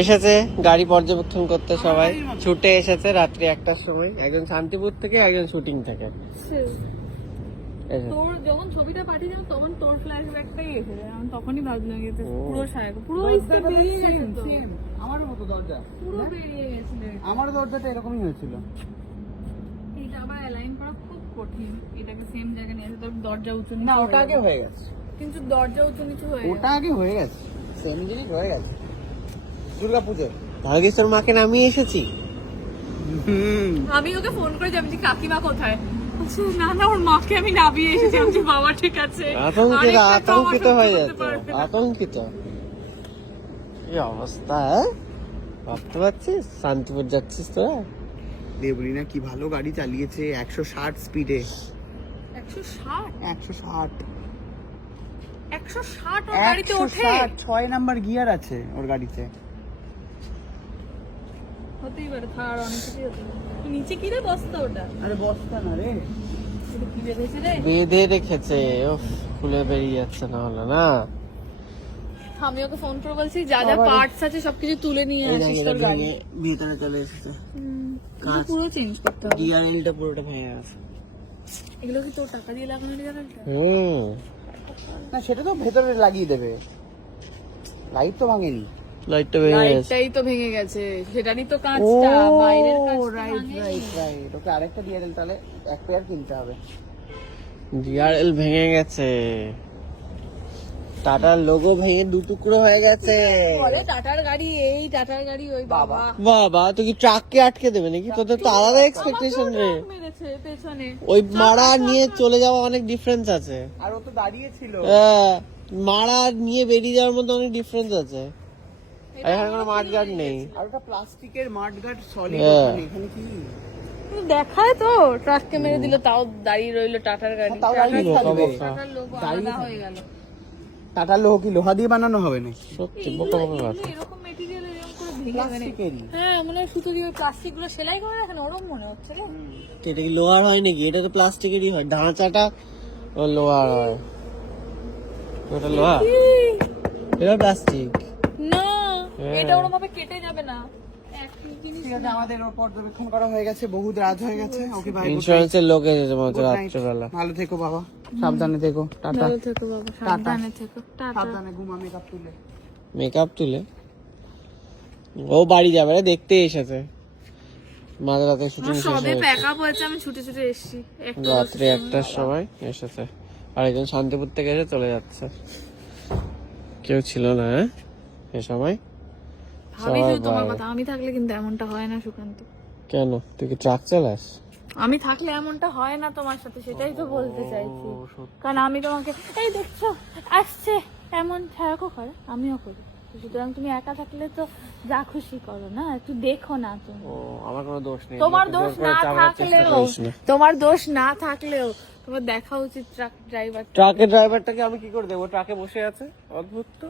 এসেছে গাড়ি পর্যবেক্ষণ করতে সবাই। ছুটে এসেছে রাত্রি একটার সময়। একজন শান্তিপুর থেকে একজন শুটিং থেকে। তোর যখন ছবিটা পাঠিয়েছিলাম তখন তোর ফ্ল্যাশব্যাকটাই এসে আমি তখনই ভাবলাম যে ও। পুরো সাহেব পুরো স্টেপ বেরিয়ে গেছে আমার মতো দরজা। পুরো বেরিয়ে আমার দরজাটা এরকমই হয়েছিল। এইটা আবার অ্যালাইন করা খুব কঠিন। এটাকে সেম জায়গায় নিয়ে আসে তোর দরজা উঁচু না ওটা আগে হয়ে গেছে। কিন্তু দরজা উঁচু নিচু হয়ে ওটা আগে হয়ে গেছে সেম জিনিস হয়ে গেছে। দুর্গা পুজো মাকে নামিয়ে এসেছি। আমি ওকে ফোন করে আমি যে কাকিমা কোথায়? না না ওর মাকে আমি নামিয়ে এসেছি। আমি বাবা ঠিক আছে। আতঙ্কিত হয়ে। আতঙ্কিত। অবস্থা হ্যাঁ? ভাবতে পারছিস? শান্তিপুর যাচ্ছিস তোরা? দেবরিনা কি ভালো গাড়ি চালিয়েছে একশো ষাট স্পিডে একশো ষাট? একশো ষাট। একশো ষাট ওর গাড়িতে ওঠে। ছয় নাম্বার গিয়ার আছে ওর গাড়িতে। হতেই পারে থার অনেক কিছুই হতে পারে। নিচে কি রে বস্তা ওটা? আরে বস্তা না রে। বেঁধে রেখেছে উফ, খুলে বেরিয়ে যাচ্ছে না হলো না? আমি ওকে ফোন করে বলছি যা যা পার্টস আছে সবকিছু তুলে নিয়ে আসিস তোর গাড়ি। ভিতরে চলে এসেছে। এগুলো পুরো চেঞ্জ করতে হবে। গিয়ার এলটা পুরোটা ভেঙে গেছে। এগুলো কি তোর টাকা দিয়ে লাগানো যাবে হুম। না সেটা তো ভেতরে লাগিয়ে দেবে। লাইট তো ভাঙেনি। লাইটটা ভেঙে গেছে। লাইটটাই তো ভেঙে গেছে। সেটারই তো কাঁচটা বাইরের কাঁচটা রাইট রাইট রাইট ওকে আরেকটা দিয়ে দেন তাহলে এক পেয়ার কিনতে হবে। ডিআরএল ভেঙে গেছে। টাটার লোগো ভেঙে দু টুকরো হয়ে গেছে। বলে টাটার গাড়ি এই টাটার গাড়ি ওই বাবা। বাবা। তুই কি ট্রাককে আটকে দেবে নাকি? তোদের তো আলাদা এক্সপেকটেশন রে। মেরেছে পেছনে। ওই মারা নিয়ে চলে যাওয়া অনেক ডিফারেন্স আছে। আর ও তো দাঁড়িয়ে ছিল। হ্যাঁ, মারা নিয়ে বেরিয়ে যাওয়ার মধ্যে অনেক ডিফারেন্স আছে। এখানে কোনো মাঠ গার্ড নেই। আর ওটা প্লাস্টিকের মাড গার্ড সলিড হ্যাঁ। এখানে কি? দেখায় তো ট্রাককে মেরে দিল তাও দাঁড়িয়ে রইল টাটার গাড়ি। তাও টাটার- লোগো আলাদা হয়ে গেল। টাটা লোহা কি লোহা দিয়ে বানানো হবে নাকি? সত্যি বোকা বোকা কথা। এরকম মেটেরিয়াল এরকম করে ভেঙে মানে হ্যাঁ মনে হয় সুতো দিয়ে প্লাস্টিকগুলো সেলাই করে রাখেন ওরম মনে হচ্ছে এটা কি লোহার হয় নাকি? এটা তো প্লাস্টিকেরই হয়। ঢাঁচাটা ও লোহার হয়। ওটা লোহা? এটা প্লাস্টিক না হ্যাঁ। এটা ভাবে কেটে যাবে না। ঠিক আছে আমাদের ওর পর্যবেক্ষণ করা হয়ে গেছে বহুত রাত হয়ে গেছে। ওকে ভাই ইন্স্যুরেন্সের লোক এসেছে হচ্ছে good night. রাত্রেবেলা। ভালো থেকো বাবা। সাবধানে থেকো টাটা। ভালো থেকো বাবা সাবধানে থেকো টাটা। সাবধানে ঘুমা মেকআপ তুলে। মেকআপ তুলে? ও বাড়ি যাবে রে দেখতে এসেছে। মাঝরাতে শুটিং আমার শেষ সবে প্যাক আপ হয়েছে আমি ছুটে ছুটে এসেছি। একটু রাত্রে একটার সময় এসেছে। আর একজন শান্তিপুর থেকে এসে চলে যাচ্ছে। কেউ ছিল না হ্যাঁ? এ সময়? ভাবি শুধু তোমার কথা আমি থাকলে কিন্তু এমনটা হয় না সুকান্ত। কেন? তুই কি ট্রাক চালাস? আমি থাকলে এমনটা হয় না তোমার সাথে সেটাই তো বলতে চাইছি। কারণ আমি তোমাকে এই দেখছ আসছে এমন ছাড়াকো করে আমিও করি। সুতরাং তুমি একা থাকলে তো যা খুশি করো না একটু দেখো না তুমি। ও আমার কোনো দোষ নেই তোমার দোষ না থাকলেও তোমার দোষ না থাকলেও তোমার দেখা উচিত ট্রাক ড্রাইভার ট্রাকের ড্রাইভারটাকে আমি কি করে দেবো? ট্রাকে বসে আছে অদ্ভুত তো।